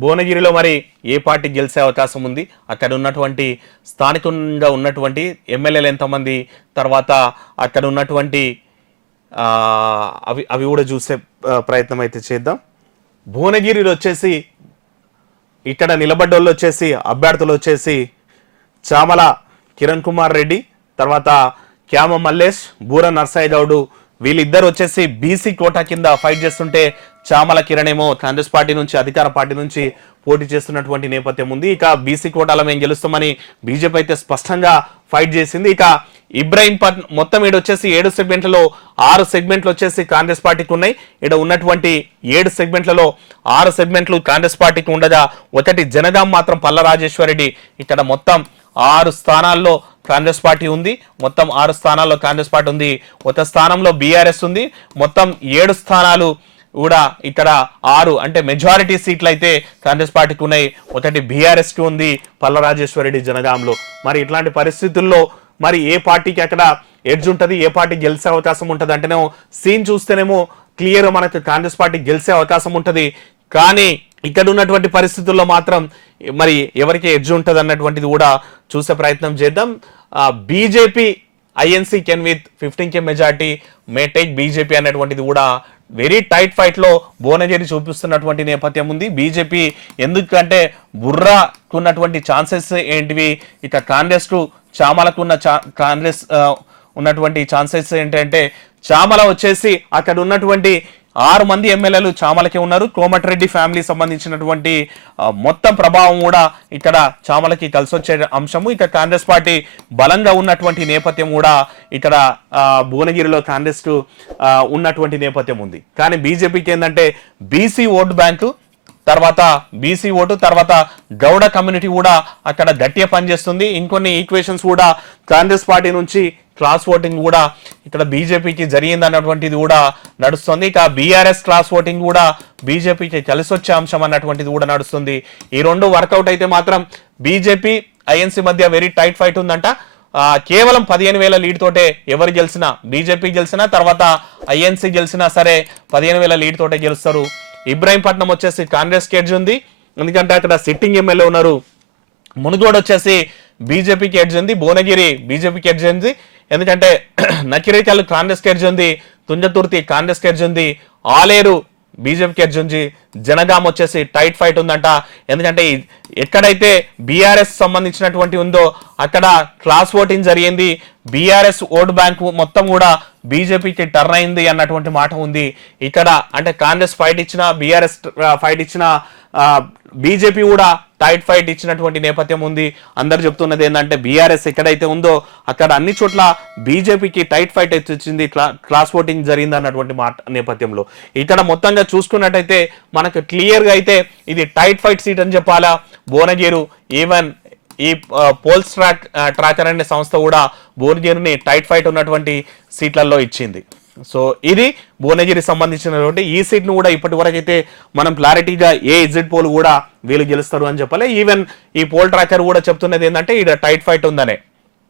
భువనగిరిలో మరి ఏ పార్టీ గెలిచే అవకాశం ఉంది, అక్కడ ఉన్నటువంటి స్థానికంగా ఉన్నటువంటి ఎమ్మెల్యేలు ఎంతమంది, తర్వాత అక్కడ ఉన్నటువంటి అవి అవి కూడా చూసే ప్రయత్నం అయితే చేద్దాం. భువనగిరిలో వచ్చేసి ఇక్కడ నిలబడ్డోళ్ళు వచ్చేసి అభ్యర్థులు వచ్చేసి చామల కిరణ్ కుమార్ రెడ్డి, తర్వాత క్యామ మల్లేష్, బూర నర్సయ్య గౌడ్, వీళ్ళిద్దరు వచ్చేసి బీసీ కోటా కింద ఫైట్ చేస్తుంటే చామల కిరణ్ ఏమో కాంగ్రెస్ పార్టీ నుంచి అధికార పార్టీ నుంచి పోటీ చేస్తున్నటువంటి నేపథ్యం ఉంది. ఇక బీసీ కోటాలో మేము గెలుస్తామని బీజేపీ అయితే స్పష్టంగా ఫైట్ చేసింది. ఇక ఇబ్రాహీంపట్నం మొత్తం ఈడ వచ్చేసి 7 సెగ్మెంట్లలో 6 సెగ్మెంట్లు వచ్చేసి కాంగ్రెస్ పార్టీకి ఉన్నాయి. ఈడ ఉన్నటువంటి 7 సెగ్మెంట్లలో 6 సెగ్మెంట్లు కాంగ్రెస్ పార్టీకి ఉండగా ఒకటి జనగాం మాత్రం పల్ల రాజేశ్వరరెడ్డి, ఇక్కడ మొత్తం 6 స్థానాల్లో కాంగ్రెస్ పార్టీ ఉంది. మొత్తం 6 స్థానాల్లో కాంగ్రెస్ పార్టీ ఉంది. ఒక స్థానంలో బీఆర్ఎస్ ఉంది. మొత్తం 7 స్థానాలు కూడా ఇక్కడ 6 అంటే మెజారిటీ సీట్లు అయితే కాంగ్రెస్ పార్టీకి ఉన్నాయి. ఒకటి బీఆర్ఎస్ కి ఉంది పల్ల రాజేశ్వరరెడ్డి జనగాంలో. మరి ఇట్లాంటి పరిస్థితుల్లో మరి ఏ పార్టీకి అక్కడ ఎడ్జ్ ఉంటుంది, ఏ పార్టీ గెలిచే అవకాశం ఉంటుంది అంటేనేమో సీన్ చూస్తేనేమో క్లియర్ మనకు కాంగ్రెస్ పార్టీ గెలిచే అవకాశం ఉంటుంది. కానీ ఇక్కడ ఉన్నటువంటి పరిస్థితుల్లో మాత్రం మరి ఎవరికి ఎడ్జ్ ఉంటుంది అన్నటువంటిది కూడా చూసే ప్రయత్నం చేద్దాం. BJP INC can with 15K majority may take BJP అనేటువంటిది కూడా వెరీ టైట్ ఫైట్ లో భువనగిరి చూపిస్తున్నటువంటి నేపథ్యం ఉంది. బీజేపీ ఎందుకంటే బుర్రాకున్నటువంటి ఛాన్సెస్ ఏంటివి, ఇక కాంగ్రెస్ కు చామలకు ఉన్న కాంగ్రెస్ ఉన్నటువంటి ఛాన్సెస్ ఏంటంటే చామల వచ్చేసి అక్కడ ఉన్నటువంటి 6 మంది ఎమ్మెల్యేలు చామలకే ఉన్నారు. కోమటిరెడ్డి ఫ్యామిలీ సంబంధించినటువంటి మొత్తం ప్రభావం కూడా ఇక్కడ చామలకి కలిసి వచ్చే అంశము. ఇక కాంగ్రెస్ పార్టీ బలంగా ఉన్నటువంటి నేపథ్యం కూడా ఇక్కడ భువనగిరిలో కాంగ్రెస్ కు ఉన్నటువంటి నేపథ్యం ఉంది. కానీ బీజేపీకి ఏంటంటే బీసీ ఓటు బ్యాంకు, తర్వాత బీసీ ఓటు, తర్వాత గౌడ కమ్యూనిటీ కూడా అక్కడ గట్టిగా పనిచేస్తుంది. ఇంకొన్ని ఈక్వేషన్స్ కూడా కాంగ్రెస్ పార్టీ నుంచి క్లాస్ ఓటింగ్ కూడా ఇక్కడ బీజేపీకి జరిగింది అన్నటువంటిది కూడా నడుస్తుంది. ఇక బీఆర్ఎస్ క్లాస్ ఓటింగ్ కూడా బీజేపీకి కలిసి వచ్చే అంశం అన్నటువంటిది కూడా నడుస్తుంది. ఈ రెండు వర్కౌట్ అయితే మాత్రం బీజేపీ ఐఎన్సీ మధ్య వెరీ టైట్ ఫైట్ ఉందంట. కేవలం 15,000 లీడ్ తోటే ఎవరు గెలిచినా, బీజేపీ గెలిచినా తర్వాత ఐఎన్సీ గెలిచినా సరే 15,000 లీడ్ తోటే గెలుస్తారు. ఇబ్రాహీంపట్నం వచ్చేసి కాంగ్రెస్ ఎడ్జ్ ఉంది, ఎందుకంటే అక్కడ సిట్టింగ్ ఎమ్మెల్యే ఉన్నారు. మునుగోడు వచ్చేసి బీజేపీకి ఎడ్జ్ ఉంది, భువనగిరి బీజేపీకి ఎడ్జ్ ఉంది, ఎందుకంటే నకిరేకల్ కాంగ్రెస్ ఎడ్జ్ ఉంది, తుంజతుర్తి కాంగ్రెస్ ఎడ్జ్ ఉంది, ఆలేరు బీజేపీకి ఎడ్జ్ ఉంది, జనగాం వచ్చేసి టైట్ ఫైట్ ఉందంట. ఎందుకంటే ఎక్కడైతే బీఆర్ఎస్ సంబంధించినటువంటి ఉందో అక్కడ క్లాస్ ఓటింగ్ జరిగింది, బీఆర్ఎస్ ఓటు బ్యాంకు మొత్తం కూడా బీజేపీకి టర్న్ అయింది అన్నటువంటి మాట ఉంది. ఇక్కడ అంటే కాంగ్రెస్ ఫైట్ ఇచ్చిన, బీఆర్ఎస్ ఫైట్ ఇచ్చిన, బీజేపీ కూడా టైట్ ఫైట్ ఇచ్చినటువంటి నేపథ్యం ఉంది. అందరు చెప్తున్నది ఏంటంటే బీఆర్ఎస్ ఎక్కడైతే ఉందో అక్కడ అన్ని చోట్ల బీజేపీకి టైట్ ఫైట్ అయితే వచ్చింది, క్లాస్ ఓటింగ్ జరిగింది అన్నటువంటి మాట నేపథ్యంలో ఇక్కడ మొత్తంగా చూసుకున్నట్టయితే మనకు క్లియర్గా అయితే ఇది టైట్ ఫైట్ సీట్ అని చెప్పాలా. భువనగిరి ఈవెన్ ఈ పోల్స్ ట్రాకర్ అనే సంస్థ కూడా భువనగిరిని టైట్ ఫైట్ ఉన్నటువంటి సీట్లలో ఇచ్చింది. సో ఇది భువనగిరి సంబంధించినటువంటి ఈ సీట్ను కూడా ఇప్పటి వరకు అయితే మనం క్లారిటీగా ఏ ఎగ్జిట్ పోల్ కూడా వీళ్ళు గెలుస్తారు అని చెప్పాలి. ఈవెన్ ఈ పోల్ ట్రాకర్ కూడా చెప్తున్నది ఏంటంటే ఇక్కడ టైట్ ఫైట్ ఉందనే.